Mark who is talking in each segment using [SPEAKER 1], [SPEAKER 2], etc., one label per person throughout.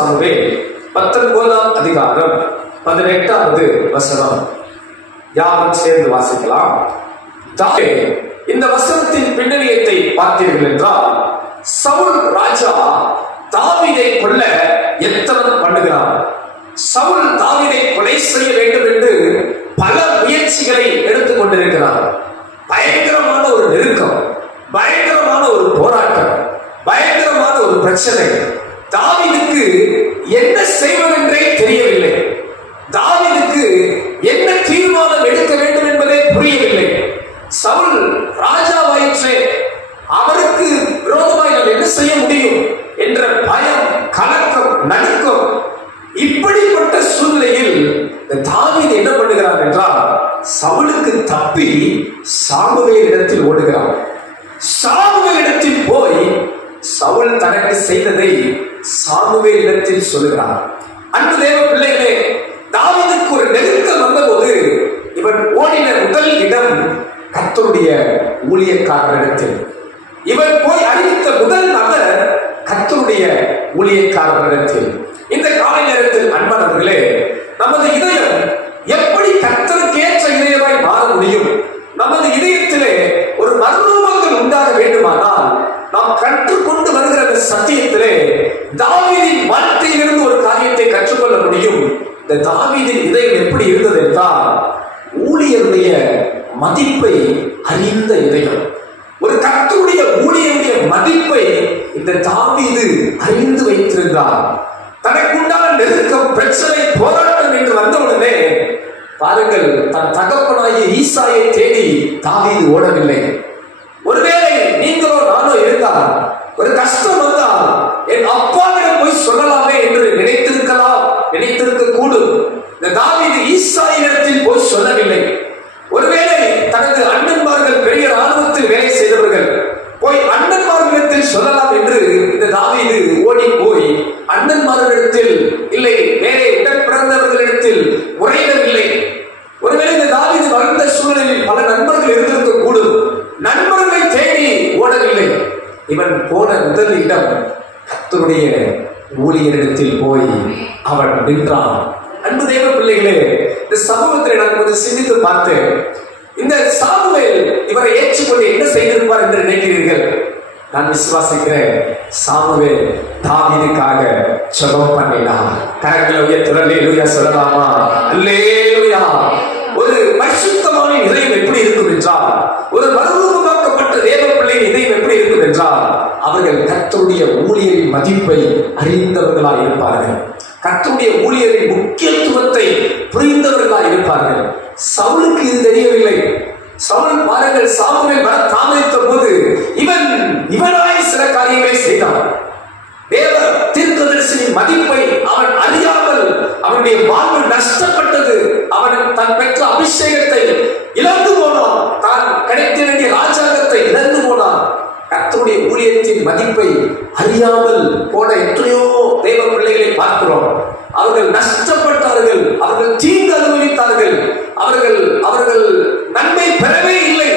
[SPEAKER 1] சாமுவே பத்தொன்பதாம் அதிகாரம் பதினெட்டாவது வசனம். யாரும் சேர்ந்து வாசிக்கலாம். தாவே இந்த வசனத்தின் பின்னணியத்தை பார்த்தீர்கள் என்றால் சவுல் ராஜா தாவிதை கொல்ல எத்தனம் பண்ணுகிறார் சவுல் தாவிதை கொலை செய்ய வேண்டும் என்று பல முயற்சிகளை எடுத்துக் கொண்டிருக்கிறார். பயங்கரமான ஒரு நெருக்கம் பயங்கரமான ஒரு போராட்டம் பயங்கரமான ஒரு பிரச்சனை. தாவிதுக்கு என்ன செய்வதென்றே தெரியவில்லை. தாவிதுக்கு என்ன தீர்மானம் எடுக்க வேண்டும் என்பதே புரியவில்லை. சவுல் ராஜாவாயிற்றே. அவருக்கு விரோதமாய் நாம் என்ன செய்ய முடியும் என்ற பயம் கலக்கம் நடுக்கம் இப்படிப்பட்ட சூழ்நிலையில் இந்த தாவீது என்ன பண்ணுகிறார் என்றால் சவுலுக்கு தப்பி சாமுவேல் இடத்தில் ஓடுகிறார். சாமுவேல் இடத்தில் போய் சவுல் தனக்கு செய்ததை சாமுவே இடத்தில் சொல்லுகிறார். அன்பு தேவ பிள்ளைகளே தாவதுக்கு ஒரு நெருக்கம் வந்தபோது இவன் ஓடின முதல் இடம் கத்தருடைய ஊழியக்காரரிடத்தில். இவன் போய் அறிவித்த முதல் நபர் கர்த்தருடைய ஊழியக்காரரிடத்தில். இந்த காலை நேரத்தில் அன்பானவர்களே நமது இதயம் இந்த தாவீதின் இதயம் எப்படி இருந்தது என்றால் ஊழியருடைய மதிப்பை அறிந்த இதயம். ஒரு கத்துடைய ஊழியருடைய மதிப்பை இந்த தாவீது அறிந்து வைத்திருந்தார். தனக்குண்டான நெருக்கம் பிரச்சனை போராட்டம் என்று வந்தவுடனே பாருங்கள் தன் தகப்பனாகிய ஈசாயை தேடி தாவீது ஓடவில்லை. நினைத்திருக்க கூடும். இந்த தாவீது ஈசாயிடத்தில் போய் சொல்லவில்லை. ஒருவேளை தனது அண்ணன்மார்கள் பெரிய ராணுவத்தில் வேலை செய்தவர்கள் போய் அண்ணன்மார்களிடத்தில் சொல்லலாம் என்று இந்த தாவீது ஓடி போய் அண்ணன்மார்களிடத்தில் இல்லை வேறே உடன் பிறந்தவர்களிடத்தில் உரையிடவில்லை ஒருவேளை இந்த தாவீது வளர்ந்த சூழலில் பல நண்பர்கள் இருந்திருக்க கூடும். நண்பர்களை தேடி ஓடவில்லை. இவன் போன முதல் இடம் கத்தருடைய ஊழியரிடத்தில் போய் அவன் நின்றான். அன்பு தேவ பிள்ளைகளே இந்த சமூகத்தை நான் கொஞ்சம் சிந்தித்து பார்த்தேன். இந்த சாமுவேல் இவரை ஏற்றுக்கொண்டு என்ன செய்திருப்பார் என்று நினைக்கிறீர்கள்? நான் விசுவாசிக்கிறேன் சாமுவேல் தாவிதுக்காக ஜெபம் பண்ணினார். கரங்களை உயர்த்துறா சொல்லலாமா? அல்லேலூயா. ஒரு பரிசுத்தமான இதயம் எப்படி இருக்கும் என்றால் ஒரு மறுரூபமாக்கப்பட்ட தேவ பிள்ளையின் இதயம் எப்படி இருக்கும் என்றால் அவர்கள் கர்த்தருடைய ஊழியரின் மதிப்பை அறிந்தவர்களாக இருப்பார்கள். கத்துடைய ஊழியரின் முக்கியத்துவத்தை புரிந்தவர்களாக இருப்பார்கள். சவுலுக்கு இது தெரியவில்லை. சவுல் பாருங்கள் சாமுவேல் வர தாமதித்த போது இவன் இவனாய் சில காரியங்களை செய்தான். தேவ தீர்க்கதரிசனின் மதிப்பை அவன் அறியாமல் அவனுடைய வாழ்வு நஷ்டப்பட்டது. அவன் தன் பெற்ற அபிஷேகத்தை இழந்து போனான். தான் கிடைக்க வேண்டிய ராஜாங்கத்தை இழந்து மதிப்பை அறியாமல் போன எத்தனையோ தெய்வ பிள்ளைகளை பார்க்கிறோம். அவர்கள் நஷ்டப்பட்டார்கள் அவர்கள் தீங்கு அனுபவித்தார்கள் அவர்கள் அவர்கள் நன்மை பெறவே இல்லை.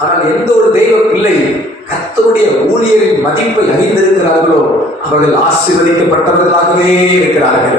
[SPEAKER 1] ஆனால் எந்த ஒரு தெய்வ பிள்ளை கத்தருடைய ஊழியரின் மதிப்பை அறிந்திருக்கிறார்களோ அவர்கள் ஆசீர்வதிக்கப்பட்டவர்களாகவே இருக்கிறார்கள்.